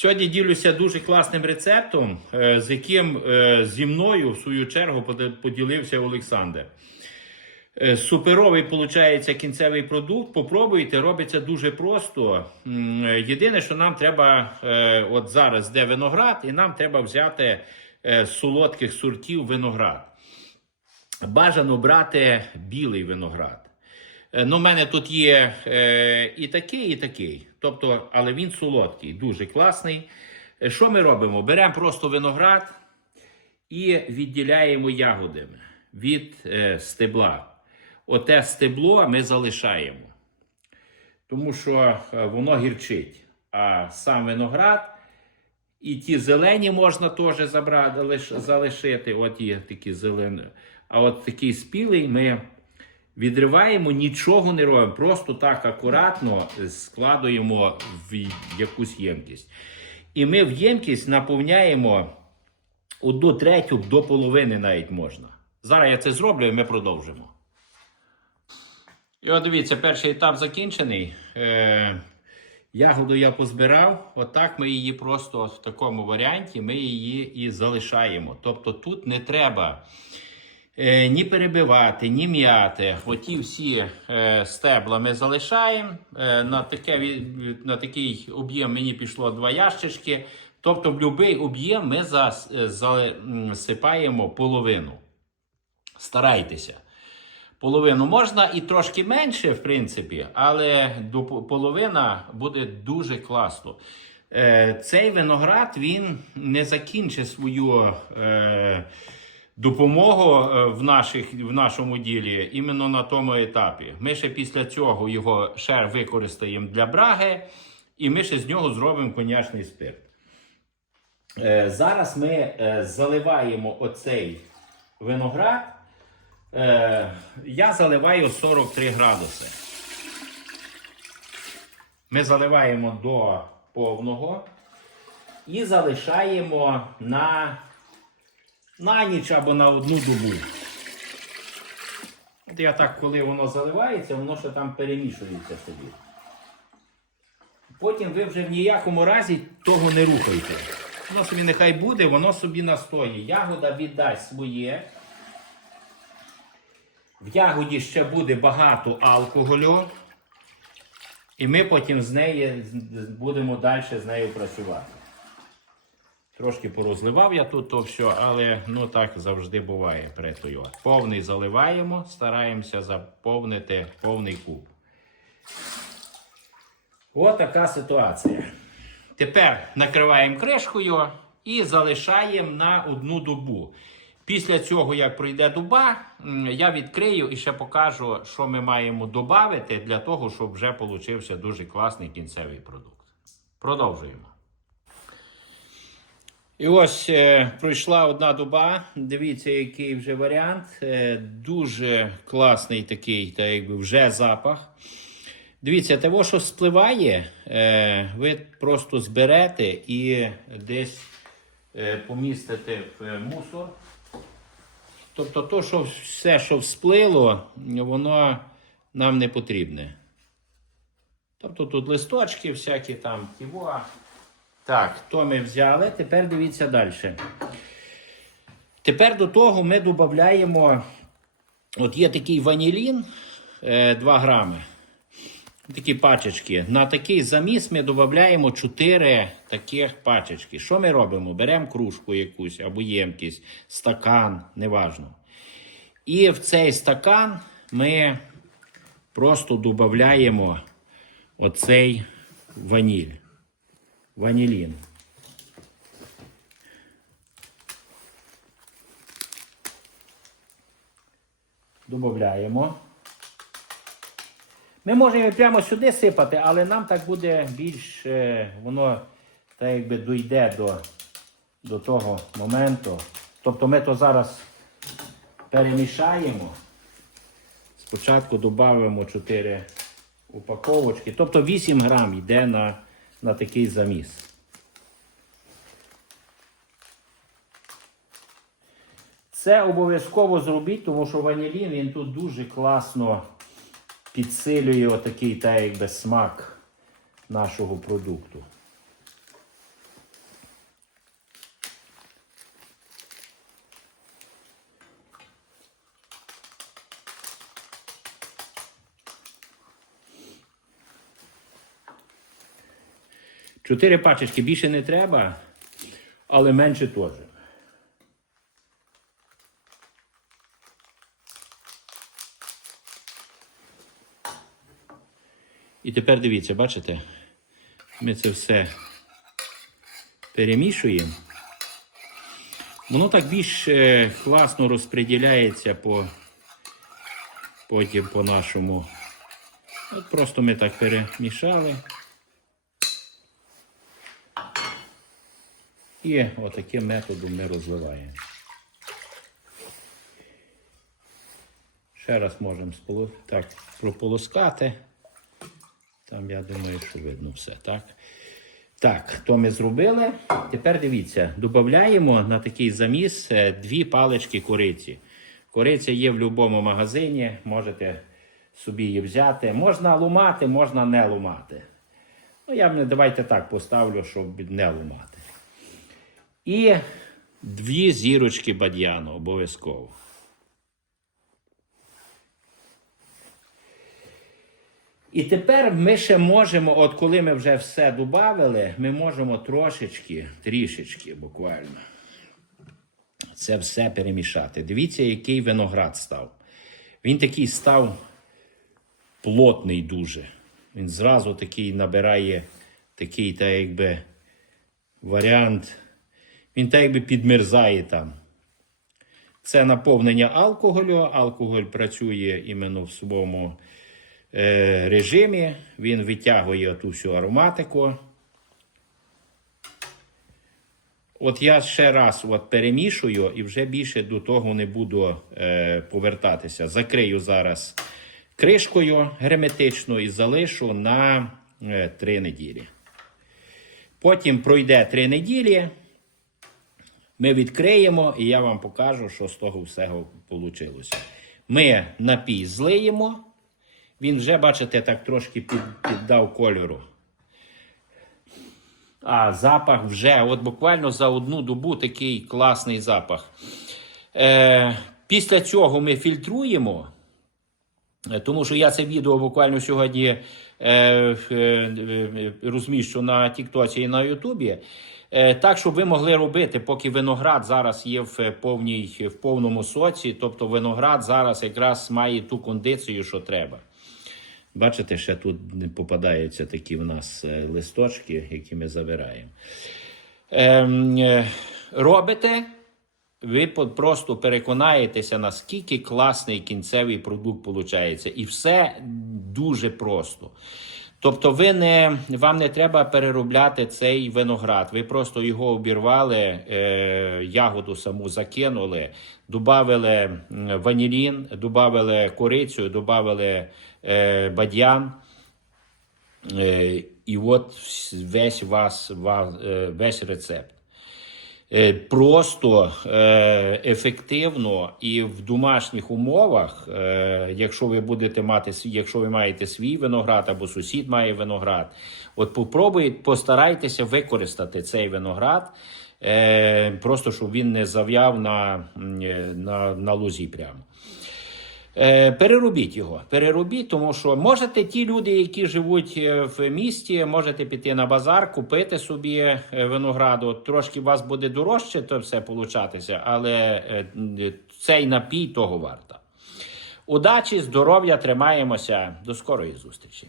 Сьогодні ділюся дуже класним рецептом, е, з яким е, зі мною в свою чергу поділився Олександр. Е, Суперовий виходить кінцевий продукт. Попробуйте, робиться дуже просто. Єдине, що нам треба, от зараз де виноград, і нам треба взяти з солодких сортів виноград. Бажано брати білий виноград. Ну, в мене тут є і такий, і такий. Тобто, але він солодкий, дуже класний. Е, Що ми робимо? Беремо просто виноград і відділяємо ягоди від е, стебла. Оте стебло ми залишаємо, тому що е, воно гірчить. А сам виноград і ті зелені можна теж забрати, залишити. От є такі зелені. А от такий спілий ми відриваємо, нічого не робимо. Просто так акуратно складуємо в якусь ємкість. І ми в ємкість наповняємо одну третю до половини навіть можна. Зараз я це зроблю і ми продовжимо. І от дивіться, перший етап закінчений. Е, ягоду я позбирав. Отак ми її просто в такому варіанті ми її і залишаємо. Тобто тут не треба ні перебивати, ні м'яти. Оті всі е, стебла ми залишаємо. Е, на, таке, на такий об'єм мені пішло два ящички. Тобто в будь-який об'єм ми зас- е, засипаємо половину. Старайтеся. Половину можна і трошки менше, в принципі, але до половина буде дуже класно. Е, цей виноград він не закінчить свою е, допомогу е, в, наших, в нашому ділі іменно на тому етапі. Ми ще після цього його ще використаємо для браги, і ми ще з нього зробимо конячний спирт. Е, зараз ми е, заливаємо оцей виноград. Я заливаю 43 градуси. Ми заливаємо до повного і залишаємо на, на ніч або на одну добу. От я так, коли воно заливається, воно ще там перемішується собі. Потім ви вже в ніякому разі того не рухайте. Воно собі нехай буде, воно собі настоє. Ягода віддасть своє. В ягоді ще буде багато алкоголю, і ми потім з неї будемо далі з нею працювати. Трошки порозливав я тут то все, але ну так завжди буває при тою. Повний заливаємо, стараємося заповнити повний куб. Ось така ситуація. Тепер накриваємо кришкою і залишаємо на одну добу. Після цього, як пройде доба, я відкрию і ще покажу, що ми маємо додати для того, щоб вже получився дуже класний кінцевий продукт. Продовжуємо. І ось е, пройшла одна доба. Дивіться, який вже варіант. Е, дуже класний такий, та якби вже запах. Дивіться, того, що спливає, е, ви просто зберете і десь е, помістите в е, мусор. Тобто, то, що все, що всплило, воно нам не потрібне. Тобто тут листочки, всякі там ківа. Так, то ми взяли. Тепер дивіться далі. Тепер до того ми додаємо, от є такий ванілін е, 2 грами. Такі пачечки. На такий заміс ми додаємо 4 таких пачечки. Що ми робимо? Беремо кружку якусь або ємкість, стакан, неважно. І в цей стакан ми просто додаємо оцей ваніль. Ванілін. Додаємо. Ми можемо прямо сюди сипати, але нам так буде більш, воно так якби дойде до, до того моменту. Тобто ми то зараз перемішаємо. Спочатку додамо 4 упаковочки. Тобто 8 грам йде на, на такий заміс. Це обов'язково зробіть, тому що ванілін він тут дуже класно підсилює отакий та якби смак нашого продукту. Чотири пачечки більше не треба, але менше теж. І тепер дивіться, бачите? Ми це все перемішуємо. Воно так більш е, класно розподіляється по, потім по нашому. От просто ми так перемішали. І отаким методом ми розливаємо. Ще раз можемо так прополоскати. Там, я думаю, що видно все, так? Так, то ми зробили. Тепер дивіться, додаємо на такий заміс е, дві палички кориці. Кориця є в будь-якому магазині, можете собі її взяти. Можна лумати, можна не лумати. Ну, я давайте так поставлю, щоб не лумати. І дві зірочки бадьяну обов'язково. І тепер ми ще можемо, от коли ми вже все додали, ми можемо трошечки, трішечки буквально, це все перемішати. Dивіться, який виноград став. Він такий став плотний дуже. Він зразу такий набирає такий, та якби варіант. Він так якби підмерзає там. Це наповнення алкоголю. Алкоголь працює іменно в своєму е, режимі. Він витягує ту всю ароматику. От я ще раз от перемішую і вже більше до того не буду е, повертатися. Закрию зараз кришкою герметично і залишу на е, 3 неділі. Потім пройде 3 неділі. Ми відкриємо, і я вам покажу, що з того всього вийшло. Ми напій злиємо. Він вже, бачите, так трошки під, піддав кольору. А запах вже, от буквально за одну добу такий класний запах. Е, після цього ми фільтруємо. Е, Тому що я це відео буквально сьогодні е, е, е, розміщу на Тіктоці і на Ютубі. Е, так, щоб ви могли робити, поки виноград зараз є в, повній, в повному соці. Тобто виноград зараз якраз має ту кондицію, що треба. Бачите, ще тут попадаються такі в нас е, листочки, які ми забираємо. Ем, е, робите, ви просто переконаєтеся, наскільки класний кінцевий продукт виходить. І все дуже просто. Тобто, ви не, вам не треба переробляти цей виноград. Ви просто його обірвали, е, ягоду саму закинули, додали ванілін, додали корицю, додали е, бадьян. Е, і от весь вас, е, весь рецепт. Е, Просто е, ефективно і в домашніх умовах, е, якщо ви будете мати якщо ви маєте свій виноград або сусід має виноград, от попробуйте, постарайтеся використати цей виноград, просто щоб він не зав'яв на, на, на лузі прямо. Е, Переробіть його, переробіть, тому що можете ті люди, які живуть е, в місті, можете піти на базар, купити собі е, винограду. Трошки у вас буде дорожче то все получатися, але цей напій того варта. Удачі, здоров'я, тримаємося. До скорої зустрічі.